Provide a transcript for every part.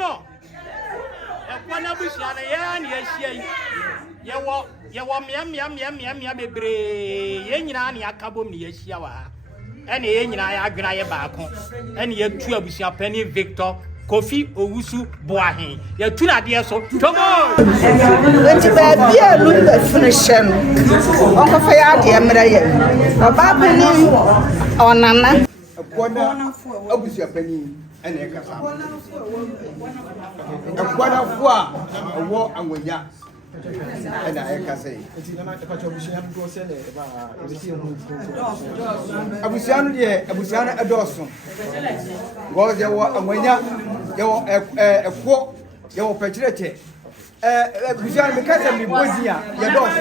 no ekwana busia na ya na yahia yewo mia bebre ye nyina na akabom ni yahia wa ene ye nyina ya adwena ye baako ene ye tu abusia pani Victor Kofi Owusu Boahin ya tu na de so tomo enti ba bia lu da finishen onko fa ya de mra ye oba pani onana akwana abusia pani ene kasa akwana fu a wo anwonya ena kasa enti na ka cho abusia do se le ba ebisi mu abusia no de abusia no edoso go je wo anwonya je wo ekwo je wo pechirete abusia no kasa mi bozia ye doso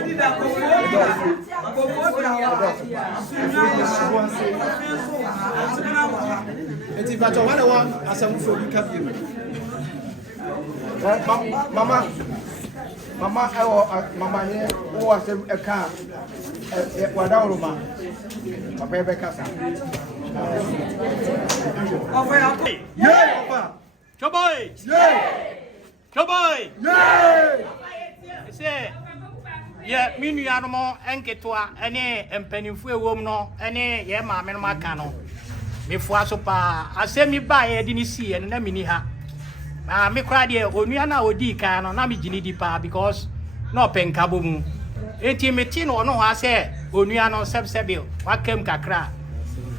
enti bato wana wa asamfo bi ka bi mama mama ne wo asem eka wadawroma papa be kasa papa choboy se ye minu ya no enketwa ene empanimfu ewom no ene ye maame no maka no mefu aso pa asemi ba ye di ni si ene na mini ha me kra de onua na odi kan no na me gini di pa because no penkabo mu enti meti no no ha se onua no sebsebe wakem kakra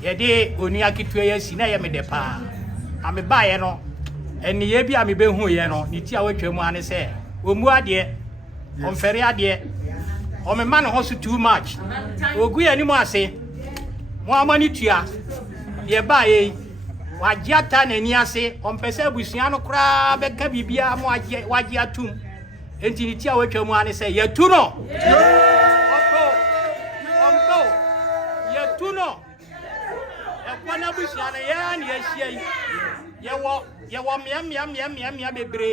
ye de onua kitue ye si na ye me de pa ame ba ye no eni ye bi ame be hu ye no ni ti a watwa mu ane se omu ade onfere ade o me man ho so too much ogu ye ni mu ase mo amani tua ye ba ye wajiata na ni ase ompese abusua no kra be ka bibia mo waji atum enti ni ti a watwa mu ane se ye tu no ompo ye tu no ekwana abusua na ya ni ahia yewo mia bebre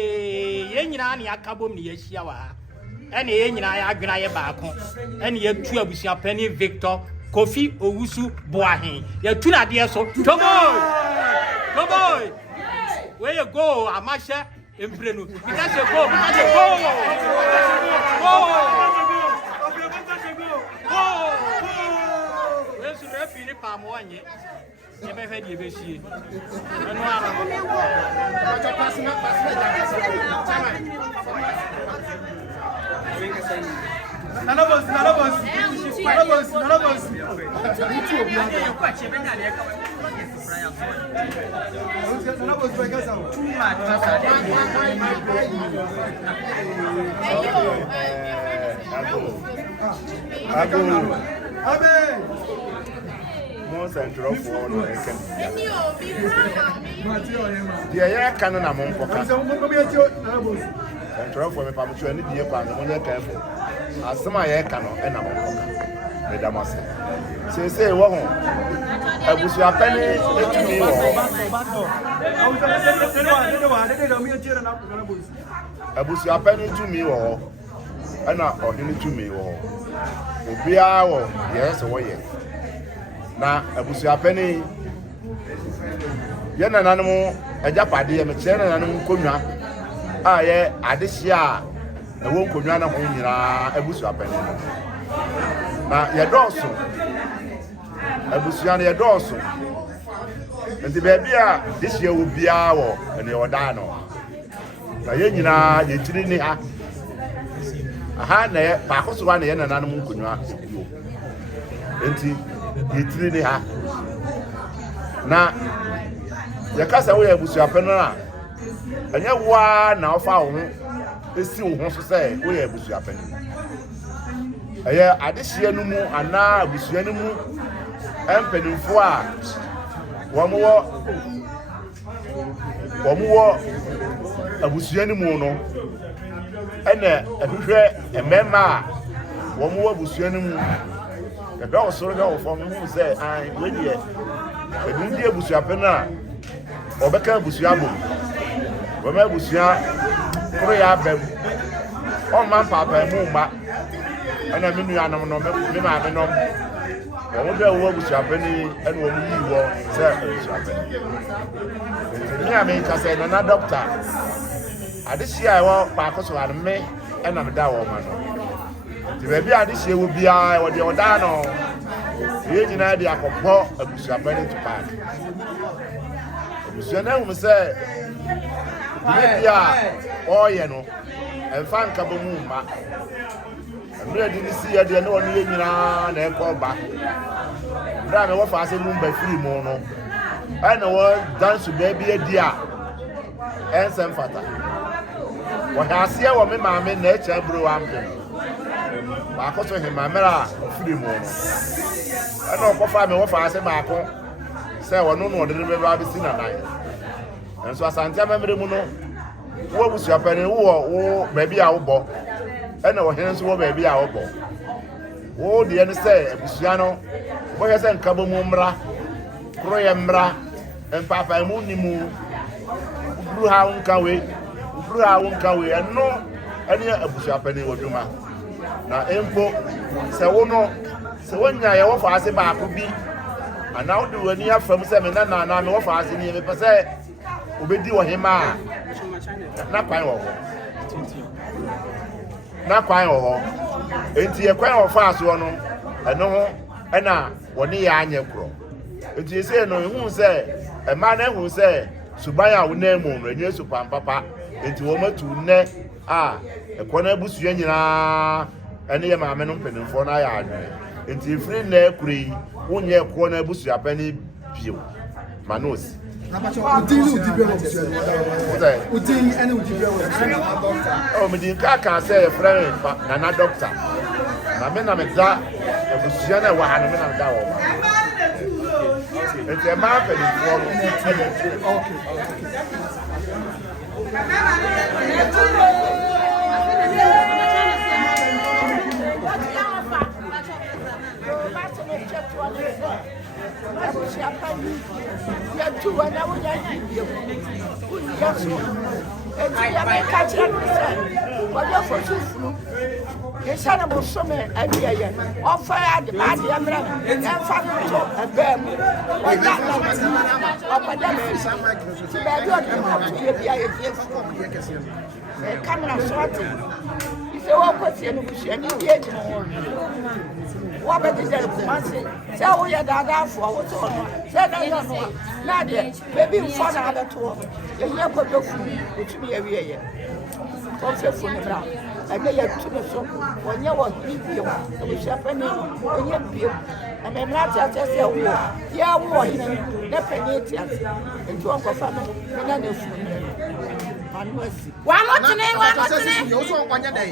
ye nyina na akabom ni yahia wa ene ye nyina ya adwena ye baako ene ye tu abusua pani Victor Kofi Owusu Boahin ya tu na de so toboy where you go amasha emprenu because you go wesu refi ni pa mo anye ye be fe di be sie enu ara acho pasina None of us. More central for no can. Yeah, can na mon poka. Central for me pamucho ni die kwa no nye careful. Asema ye ka no e na mon poka. Me da mase. Se wo ho. Abusu apani etumi wo. Abusu apani etumi wo. Ana odini tumi wo. Obia wo ye so wo ye. Na abusu apani ye nananum ajapade ye me kire nananum konwa a ye adehia na wo konwa na ho nyira abusu apani na ye doso abusu ya na ye doso nti be bia dehia wo bia wo ene oda no na ye nyina ye tiri ni ha aha na ye pa koso wa na ye nananum konwa ekuo nti yitiri ni ha na yakasa wo yabusu apeno na anya wa na ofa wo esi wo ho so se wo yabusu apeno aya adehia no mu ana abusu no mu empenimfo a wo mo abusu no mu no ene ehwehwe emema wo mo abusu no mu the dog so go from who say I we dey e dun busu apena obeka busu abo we ma busu kro ya bem on man papa mu ma ana minu anam no me ma me no wɔn dɛ wɔn abusuapɛni ɛna wɔn yi wɔ sɛ abusuapɛni nti a mi nkasa nana dɔkta adehyia a ɛwɔ baako so anome ɛna mi da wɔn ma no nti baabi a adehyia wɔ biara wɔde ɔdaa no yɛ nyinaa de akɔbɔ abusuapɛni to paaki abusua no ahum sɛ baabi a ɔreyɛ no ɛmfa nka bɔ mu mma mmerɛ de ne si yɛ deɛ ne wɔn yɛ nyinaa na ɛkɔ ba mmerɛ a mɛwɔ fa ase no mba firi mu no ɛna wɔn danso baabi adi a ɛnsɛm fata wɔhɛ aseɛ wɔ me maame na ɛkyɛ aburo wa mpem baako so hema mmerɛ a ɔfiri mu no ɛna ɔkɔfa mɛwɔ fa ase baako sɛ wɔno no ɔde ne bɛba abɛsi nanan nso asante amammerɛ mu no wo abusuapɛni wo baabi a wobɔ ɛna wɔhene nso wɔ baabi a wobɔ wo deɛ ne sɛ abusua no wɔhɛ sɛ nkabɔ mu mmra koro yɛ mmra mpaapae mu ni mu buru ha nka we ɛno ɛne abusuapɛni wɔ dwuma na mpo sɛ wo no sɛ wonya yɛwɔ fa ase baako bi anaa wode w'ani afam sɛ me nana me wɔ fa ase ni mepɛ sɛ obedi wɔ hema a na kwan wɔ hɔ enti yɛ kwan wɔ fa asoɔ no ɛno ho ɛna wɔne yɛ anyɛ korɔ enti yɛsɛ no ehu sɛ ɛma na ehu sɛ suban a wona mu no enye supan papa enti wɔn atu nnɛ a ɛkɔ na abusua nyinaa ɛne yɛ maame no mpanimfoɔ no ayɛ adwene enti efiri nnɛ kuro yi wonyɛ ɛkɔ na abusua pɛni bio manos Medin Kaka say a friend, Nana Doctor. Na me da abusua na wa na me na da wo. It's a man for what about the so we are down for what's on? Said I don't know. Nadia, maybe for another tour. You have got your food, which be every year. Also, for the brown. I may have to the soap when you want to be a shepherd when you be. I may not just say, yeah, war, never and to Uncle Family, and then why not today? Why not today?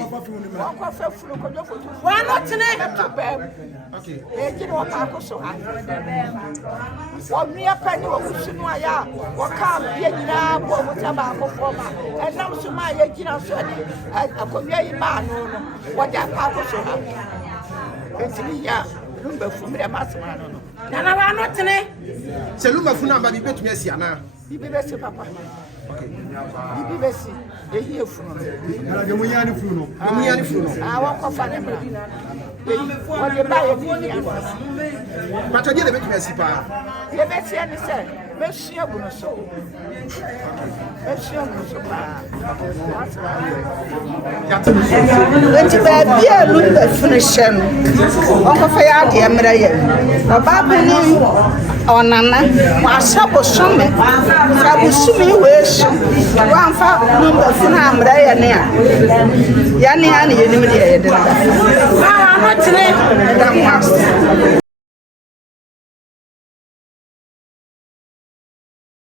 Why not today? Okay. You know, Paco so high. What me a penny of Sunoya, what come, Yena, what tobacco former, and now to my Yena Sunny, a Korea man, what that Paco so high. It's me, Lumber from the Massman. And I not today. Seluma Funa, but you bet me, Siana. You be best, Papa. Okay. You be best. They hear from the Muyani Fruno. I walk off on them. What you buy a million. But I did a bit messy. You bet you understand. Monsieur Bonoso. Monsieur Bonoso. When you buy beer, look at finishing. Uncle Fayadi, American. A baby on Nana, my supper summit. I will soon wish one fat number for Amraya near. Yanni, you knew the I'm not today.